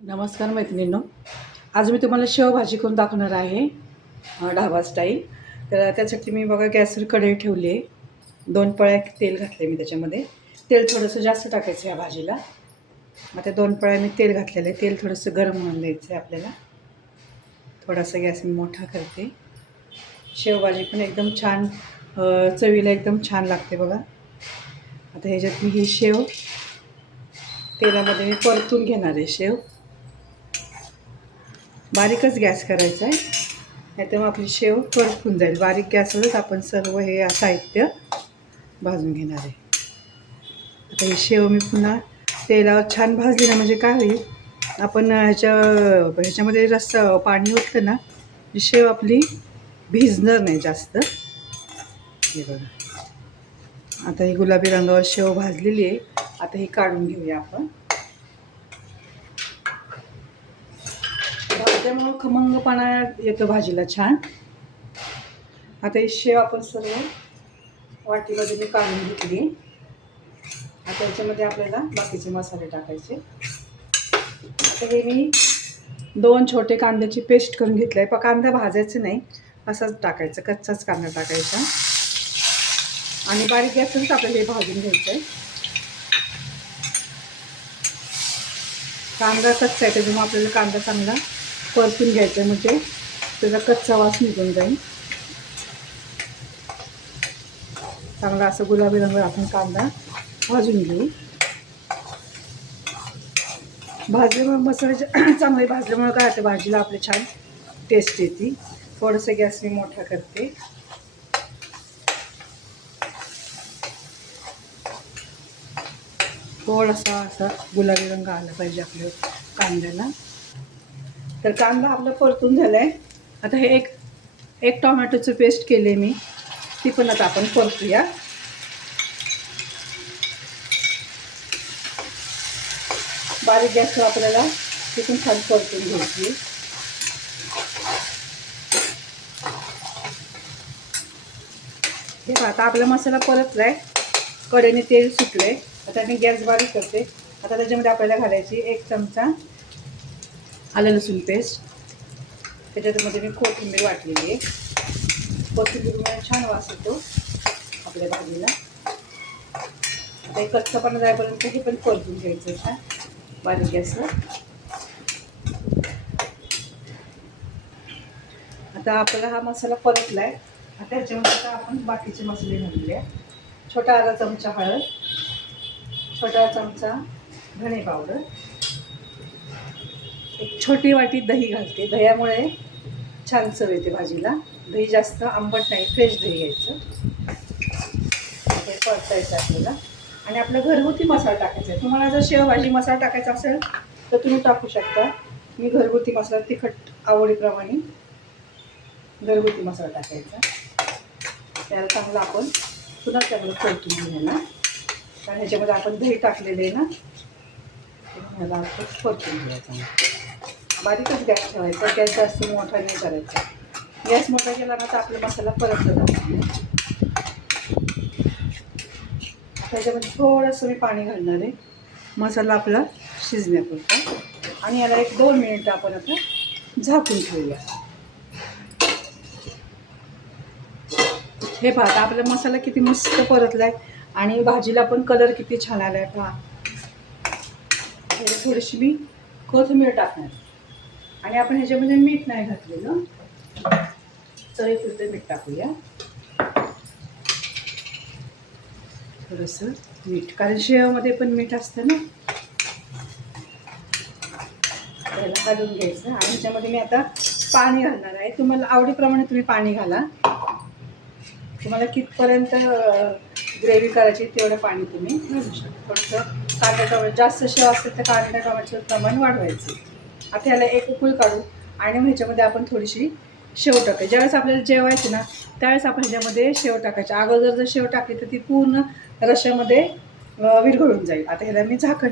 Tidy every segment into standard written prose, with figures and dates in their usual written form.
नमस्कार मैत्रिणींनो. आज मी तुम्हाला शेवभाजी करून दाखवणार आहे ढाबा स्टाईल. तर त्यासाठी मी बघा गॅसवर कढई ठेवली आहे. 2 पळ्या तेल घातले मी त्याच्यामध्ये. तेल थोडंसं जास्त टाकायचं या भाजीला. मग त्या 2 पळ्या मी तेल घातलेलं आहे. तेल थोडंसं गरम होऊन द्यायचं आहे आपल्याला. थोडासा गॅस मी मोठा करते. शेवभाजी पण एकदम छान चवीला एकदम छान लागते बघा. आता ह्याच्यात मी ही शेव तेलामध्ये मी परतून घेणार आहे. शेव बारीकच गॅस करायचा आहे, नाही तर मग आपली शेव करपून जाईल. बारीक गॅसवरच आपण सर्व हे साहित्य भाजून घेणार आहे. आता ही शेव मी पुन्हा तेलावर छान भाजली ना, म्हणजे काय होईल, आपण ह्याच्यामध्ये रस्सा पाणी ओतलं ना, ही शेव आपली भिजणार नाही जास्त. हे बघा, आता ही गुलाबी रंगावर शेव भाजलेली आहे. आता ही काढून घेऊया आपण. त्यामुळं खमंगपणा येतो भाजीला छान. आता ही शेव आपण सर्व वाटीमध्ये मी काढून घेतली. आता याच्यामध्ये आपल्याला बाकीचे मसाले टाकायचे. आता हे मी 2 छोटे कांद्याची पेस्ट करून घेतलं आहे. पण कांदा भाजायचं नाही, असाच टाकायचं, कच्चाच कांदा टाकायचा आणि बारीक गॅसवरच आपल्याला हे भाजून घ्यायचं आहे. कांदा कच्चा आहे त्याच्यामुळे आपल्याला कांदा चांगला परतून घ्यायचा, म्हणजे त्याचा कच्चा वास निघून जाईल. चांगला असं गुलाबी रंग आपण कांदा भाजून घेऊ. भाजल्यामुळे मसाल्याचे चांगले भाजल्यामुळे काय होतं, भाजीला आपली छान टेस्ट येते. थोडंसं गॅस मी मोठा करते. थोडासा असा गुलाबी रंग आला पाहिजे आपल्या कांद्याला. तर कांदा आपला परतून झाला आहे. आता हे एक टोमॅटोचं पेस्ट केले मी, ती पण आता आपण परतूया. बारीक गॅसवर आपल्याला ती पण छान परतून घ्यायची. हे आता आपला मसाला परतला आहे, कढईने तेल सुटले. आता मी गॅस बारीक करते. आता त्याच्यामध्ये आपल्याला घालायची 1 चमचा आलं लसूण पेस्ट. त्याच्यामध्ये मी कोथिंबीर वाटलेली आहे. कोथिंबीरमुळे छान वास येतो आपल्या भाजीला. आता एक कच्चापणा जाईपर्यंत हे पण परतून घ्यायचं छान बारीक गॅसवर. आता आपला हा मसाला परतला आहे. आता ह्याच्यामध्ये आता आपण बाकीचे मसाले घालूया. छोटा अर्धा चमचा हळद, छोटा चमचा धणे पावडर, 1 छोटी वाटी दही घालते. दह्यामुळे छान चव येते भाजीला. दही जास्त आंबट नाही, फ्रेश दही घ्यायचं. हे परतायचं आपल्याला. आणि आपला घरगुती मसाला टाकायचा आहे. तुम्हाला जर शेवभाजी मसाला टाकायचा असेल तर तुम्ही टाकू शकता. मी घरगुती मसाला, तिखट आवडीप्रमाणे घरगुती मसाला टाकायचा. त्याला चांगलं आपण पुन्हा चांगलं परतून घ्यायला, कारण ह्याच्यामध्ये आपण दही टाकलेलं आहे ना, ह्याला आपण परतून घ्यायचं. बारीकच गॅस ठेवायचा, गॅस जास्त मोठा नाही करायचा. गॅस मोठा केला ना तर आपला मसाला परतला जातो. त्याच्यामध्ये थोडंसं मी पाणी घालणार आहे, मसाला आपला शिजण्यापुरता. आणि याला 1-2 मिनिटं आपण आता झाकून ठेवूया. हे पहा, आपला मसाला किती मस्त परतला आहे आणि भाजीला पण कलर किती छान आला आहे. पहा, थोडीशी मी कोथिंबीर टाकणार आणि आपण ह्याच्यामध्ये मीठ नाही घातलेलं, चवीपुरतं मीठ टाकूया. थोडंसं मीठ, कारण शेवामध्ये पण मीठ असतं ना. त्याला घालून घ्यायचं आणि ह्याच्यामध्ये मी आता पाणी घालणार आहे. तुम्हाला आवडीप्रमाणे तुम्ही पाणी घाला. तुम्हाला कितपर्यंत ग्रेव्ही करायची तेवढं पाणी तुम्ही घालू शकता. थोडंसं कांदा टोमॅटो जास्त शेव असेल तर कांदा टोमॅटोचं प्रमाण वाढवायचं. आता ह्याला एक उकळी काढू आणि मग ह्याच्यामध्ये आपण थोडीशी शेव टाकायची. ज्यावेळेस आपल्याला जेवायची ना त्यावेळेस आपण ह्याच्यामध्ये शेव टाकायची. अगोदर जर शेव टाकली तर ती पूर्ण रश्श्यामध्ये विरघळून जाईल. आता ह्याला मी झाकण.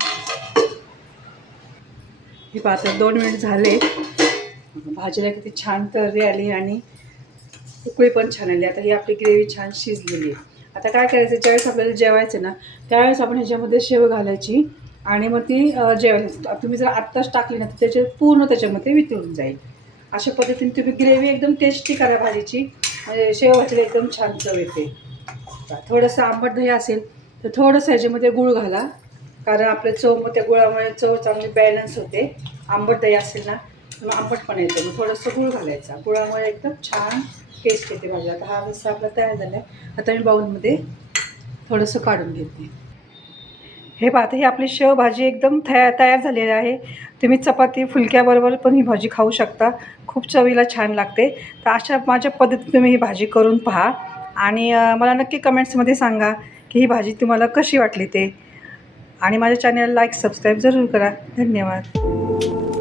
ही पाच 2 मिनिट झाले. भाजीला किती छान तर्री आली आणि उकळी पण छान आली. आता ही आपली ग्रेव्ही छान शिजलेली आहे. आता काय करायचं, ज्यावेळेस आपल्याला जेवायचं ना त्यावेळेस आपण ह्याच्यामध्ये शेव घालायची आणि मग ती जेवायला तुम्ही जर आत्ताच टाकली ना तर त्याचे पूर्ण त्याच्यामध्ये वितळून जाईल. अशा पद्धतीने तुम्ही ग्रेव्ही एकदम टेस्टी करा भाजीची, म्हणजे शेवभाजीला एकदम छान चव येते. थोडंसं आंबट दही असेल तर थोडंसं ह्याच्यामध्ये गूळ घाला, कारण आपल्या चव मग त्या गुळामुळे चव चांगली बॅलन्स होते. आंबट दही असेल ना मग आंबटपणा येतो, मग थोडंसं गूळ घालायचा, गुळामुळे एकदम छान टेस्ट येते भाजी. आता हा रस्सा आपला तयार झाला आहे. आता मी बाऊलमध्ये थोडंसं काढून घेते. हे पाहता, ही आपली शेवभाजी एकदम तयार झालेली आहे. तुम्ही चपाती फुलक्याबरोबर पण ही भाजी खाऊ शकता, खूप चवीला छान लागते. तर अशा माझ्या पद्धतीने तुम्ही ही भाजी करून पहा आणि मला नक्की कमेंट्समध्ये सांगा की ही भाजी तुम्हाला कशी वाटली ते. आणि माझ्या चॅनलला लाईक सबस्क्राईब जरूर करा. धन्यवाद.